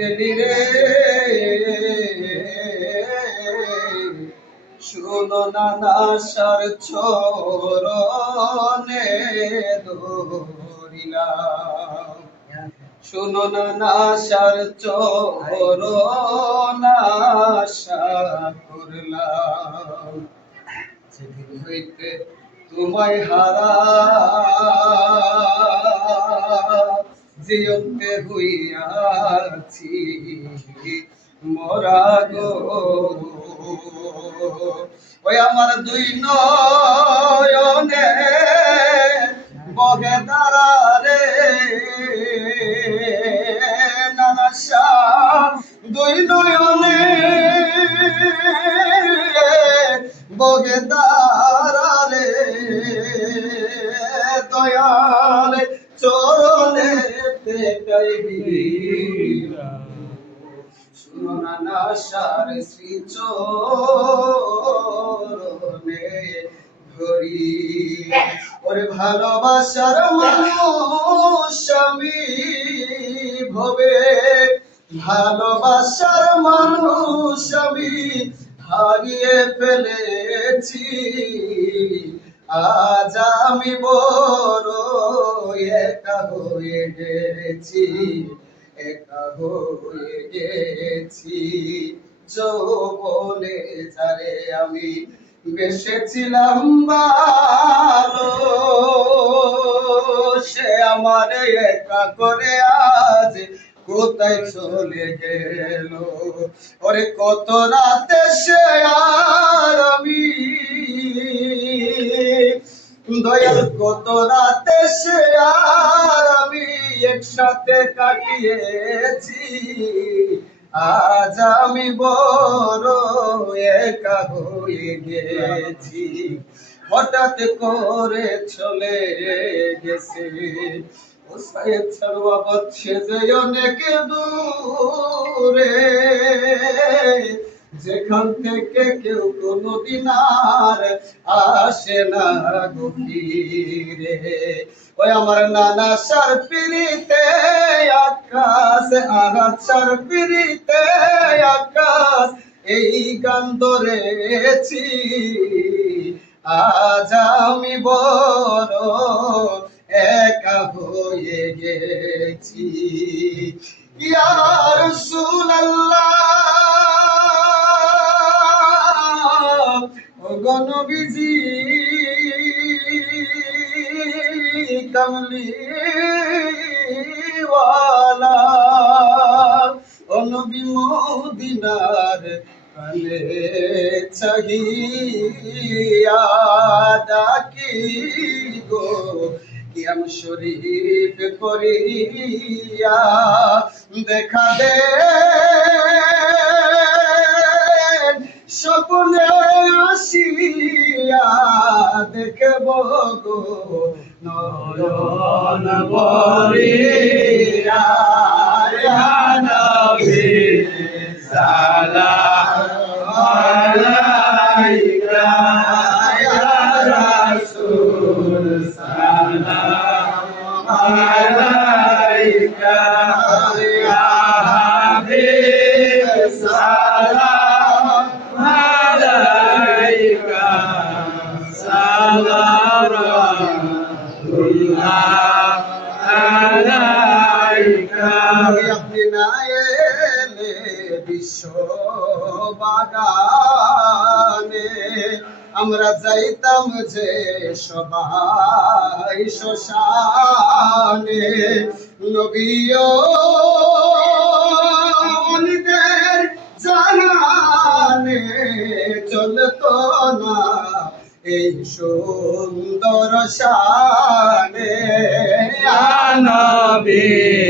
পেলি রে শুনো নানা সার চরণে ধরিলাম। শুনো নানা সার চরণ আশা করলাম। সেদিন হইতে তোমায় হারা জিয়ন্তে হইয়াছি মরা গো। ওই আমার দুই নয়নে বহে ভালোবাসার মানুষ আমি ভবে। ভালোবাসার মানুষ আমি হারিয়ে ফেলেছি। আজ আমি বড় একা হয়ে গেছি, একা হয়ে গেছি। যৌবনে যারে আমি বেসেছিলাম ভালো সে আমার একা করে আজ কোথায় চলে গেল? ওরে, কত রাতে সে আর আমি? দয়াল, কত রাতে সে আর আমি একসাথে কাটিয়েছি? আজ আমি বড় একা হয়ে গেছি। হঠাৎ করে চলে গেছে। ও সাহেব ছাড়ুয়া বচ্ছে যে অনেক দূরে। যেখান থেকে কেউ কোনোদিন আর আসে না গভীরে ওই আমার নানা সার পিড়িতে, আকাশ আঘাত সার পিড়িতে, আকাশ, এই গান ধরেছি। আজ আমি বড় একা হয়ে গেছি। ইয়ার সুনাল্লাহ গণবিজি কমলি ওয়ালা অনবি মদিনার কালে চাহিয়া ডাকি গো কিয়াম শরীফ করিয়া দেখা দে স্বপ্নে আসিয়া দেখব গো নয়ন বরিয়া ইয়া নবী সালাম যাইতাম যে সবাই নবীও অনিদের জানানে চলতো না এই সুন্দর শানে। নবী।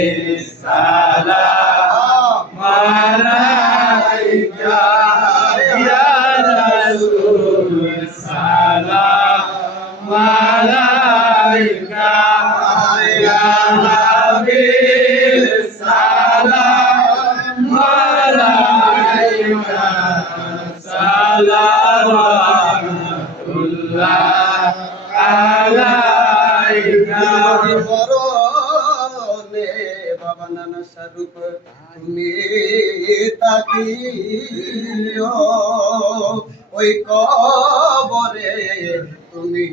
স্বরূপ তুমি তাকিও ওই কবরে তুমি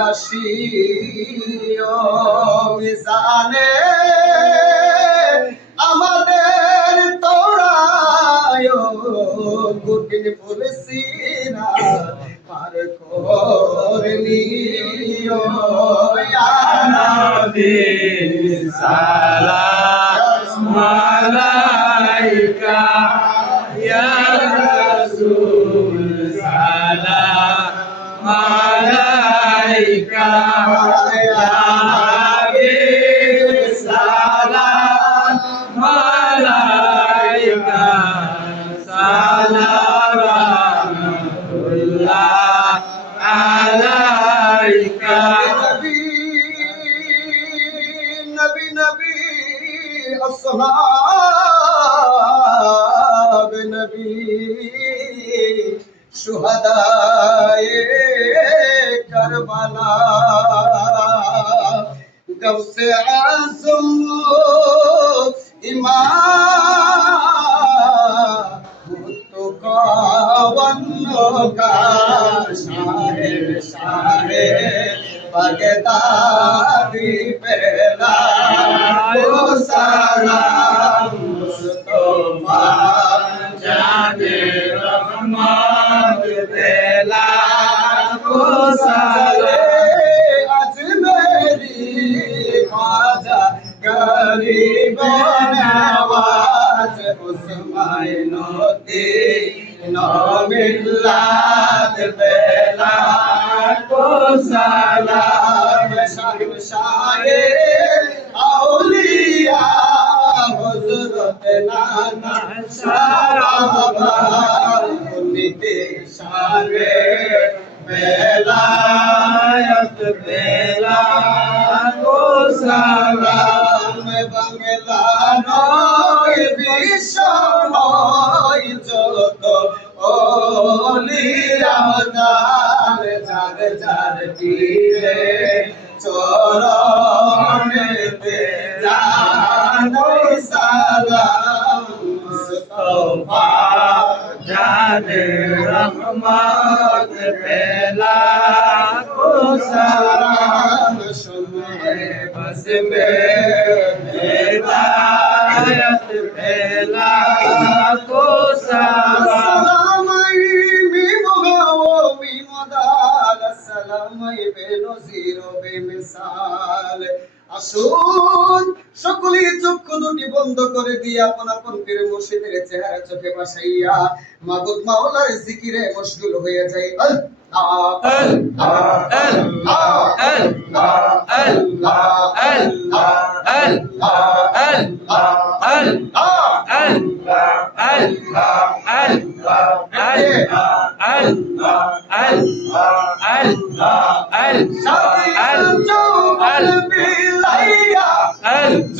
আসিও মিজানে আমাদের তোরায় গুটিন ফুলসিনা পার করে নিও সালাম আলাইকা ইয়া রাসূল সালাম আলাইকা শুহাদায়ে কারবালা গৌসে আজম ইমাম মুতুকাওয়ান্নকা শাহের শাহের বাগদাদি গরিব নওয়াজ উসমাইন মিল্লাত বেলা কো সালাম। রামদার জাগ জার পীরে চরণ পে সালাম মুস্তফা জান রহমত পেলা সালাম শুনে বস মে আসুন সকলেই চক্ষু দুটি বন্ধ করে দিয়ে আপন আপন পীর মুর্শিদের চেহারা চোখে বাসাইয়া মাবুদ মাওলার জিকিরে মশগুল হয়ে যায় আল্লাহ আল্লাহ আল্লাহ সাথী চৌবল বিলাইয়া জয়া পাইরা মোরি নাশা ال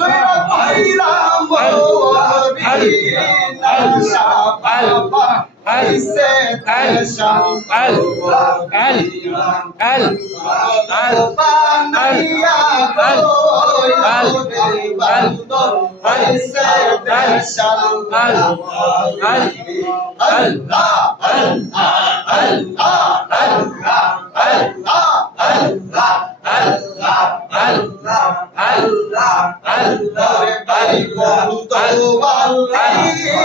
Allah আল্লাহ আল্লাহ আল্লাহ আল্লাহ আল্লাহ আল্লাহ ভাই বন্ধু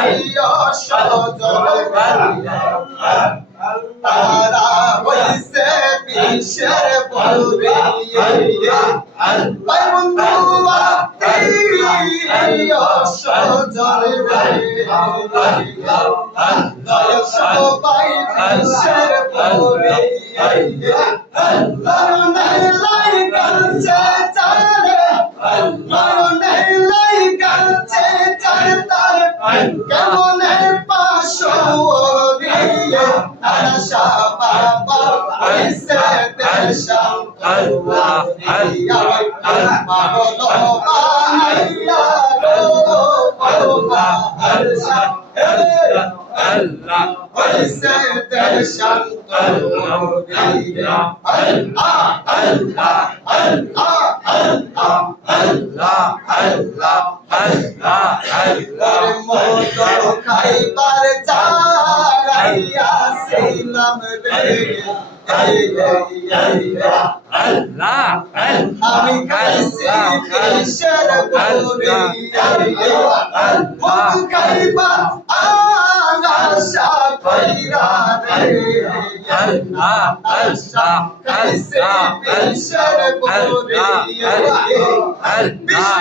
আল্লাহ সজল তারা হইছে বিশ্বের বলবে ভাই আল্লাহ। হযরতের শান করুণা আল্লাহ। আল্লাহ আল্লাহ। আল্লাহ আল্লাহ আল্লাহ আল্লাহ আল্লাহ মত খাইবার চাইয়া সেইলাম রে আল্লাহ আমি কাইছি ঈশ্বর বলি আল্লাহ আল্লাহ খাইবা कैसा पैरा अल्लाह कैसा कैसा कैसर बोले अल्लाह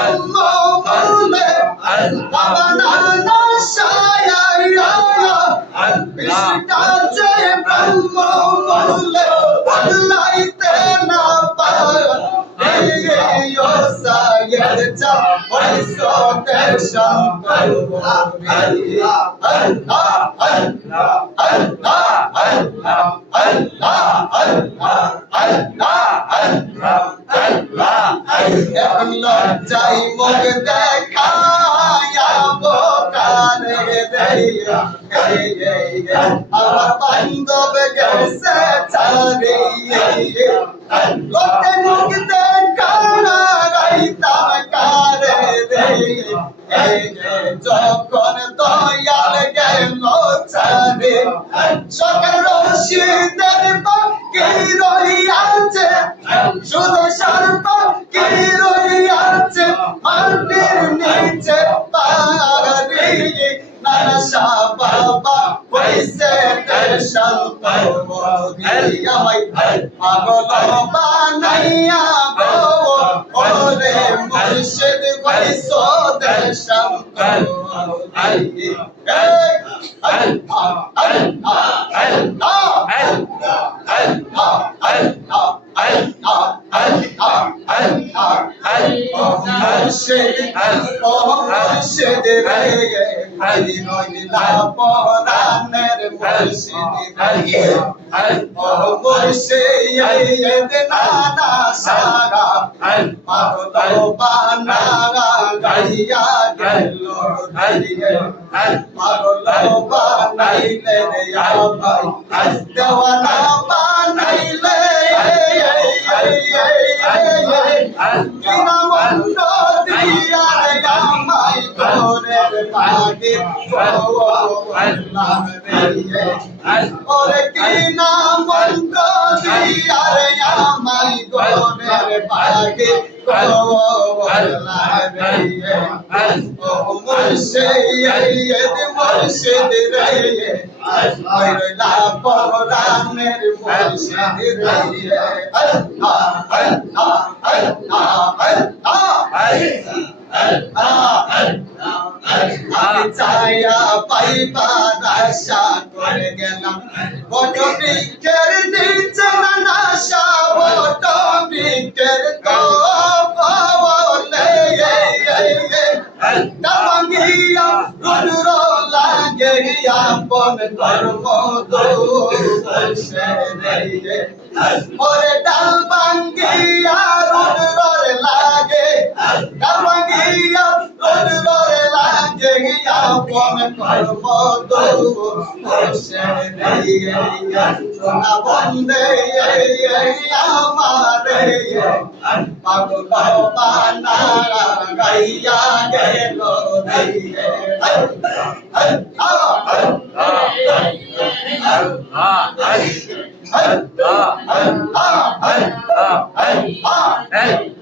अल्लाह मौले अल्लाह नाना शायर अल्लाह बिस्ता जे ब्रह्म मौले আমার বান্ধব গেছে চারে লোকে পাগল বানাইয়া গো, ওরে মুর্শিদ কইছো দেশম কল আই আল আল আল আল মুর্শিদ ও মুর্শিদ রে হরি বানারা গাইয়া গেল হারিয়ে মারলো বানাইলে আজ দেওয়ানা বানাইলে মন্দ দিয়া গামাই ধরে পাগে আল্লাহ রে ওরে কিনা মন্দ মুর্শিদ মুর্শিদ রে লা পরানের মুর্শিদ রে আল্লাহ আল্লাহ আল্লাহ আল্লাহ আমি চাইয়া পাইবার আশা করে গেলাম। বট বৃক্ষের নিচে নাশা বট বৃক্ষের তো বলে দামাঙ্গিয়া রুদ্র লাগে আপন ধর্ম দোষে রে ওরে ডাল ভাঙ্গিয়া রুদ্র লাগে। কম করব হোসেন সোনা বন্দে আমারে পাগল বানা গাইয়া গেল Hey!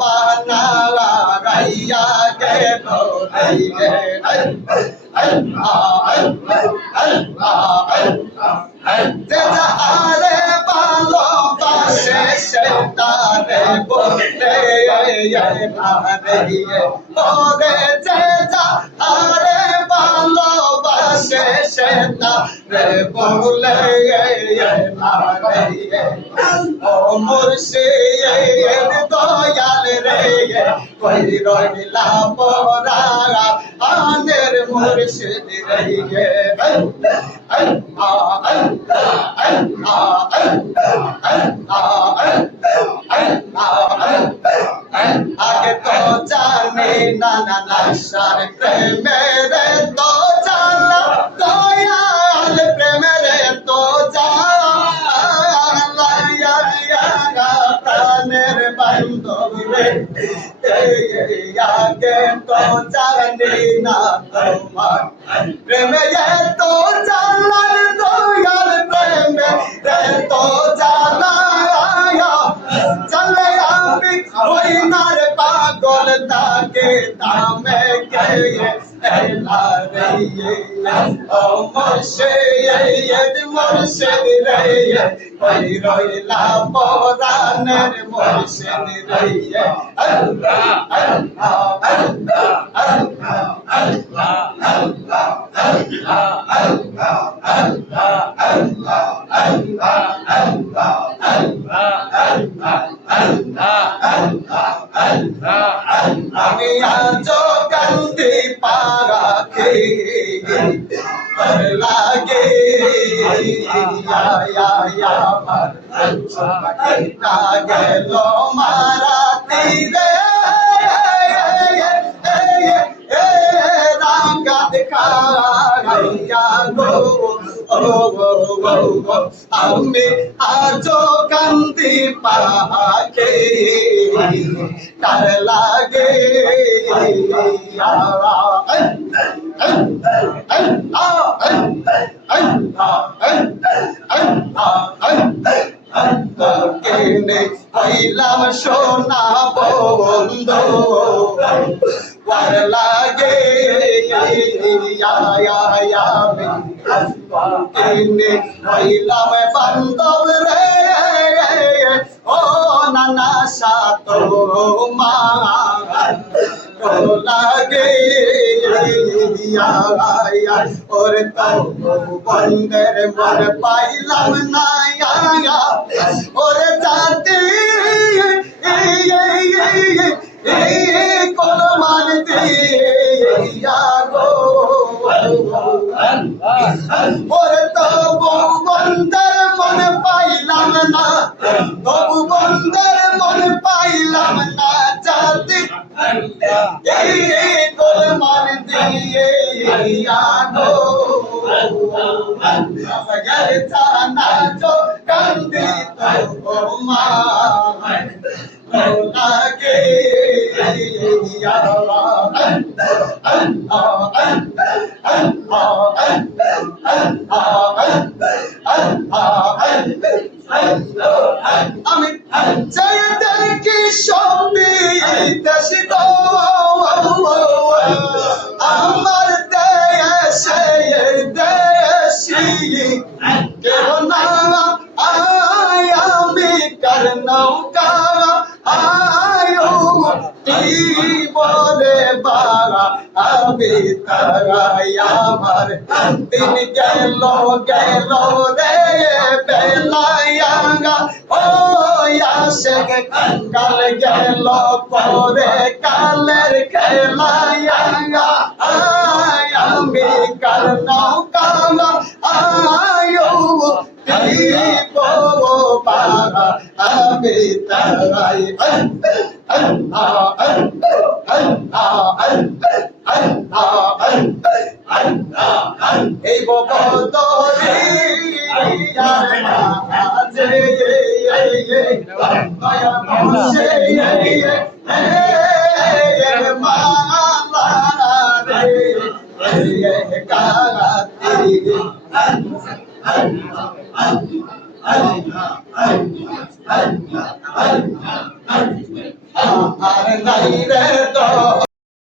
বানাইয়া গেল যাহারে ভালোবাসে সে তারে বলে মোরে যে যাহারে ভালোবাসে সে তারে বলে মুর্শিদ দয়াল রে কই রইলা পরা আনের মুর্শিদ রে আল্লাহ আল্লাহ আল্লাহ আগে তো জানি না না না সার প্রেমের ও মোশে এদ মোশে রে ওই রইলা পরানের মোশে রে আল্লাহ আল্লাহ আল্লাহ আল্লাহ আল্লাহ আল্লাহ আল্লাহ আল্লাহ আল্লাহ আল্লাহ আল্লাহ আল্লাহ আমি আজ কান্দি पर लागे आया या पर कंटा गलो मारा तेरे আমি আজো কান্দি পাহাকে তার লাগে হইলাম সোনা বন্ধু পার লাগে কিনে হইলাম বান্ধব রে ও নানা সাত মা লাগে ওরে বন্ধের মন পাইলাম না ওরে জাতি কলমান দিয়া গো ওরে তো বন্ধের মন তবু মন পাইলাম না। এই কলমান দিয়ে গো সগর ছানা চো কান্দি তো মা লাগে আমি চাই কি সঙ্গে দেশ আমি তারাই আল্লাহ আল্লাহ আল্লাহ আল্লাহ এই বকতরি আল্লাহ আছে এই এই এই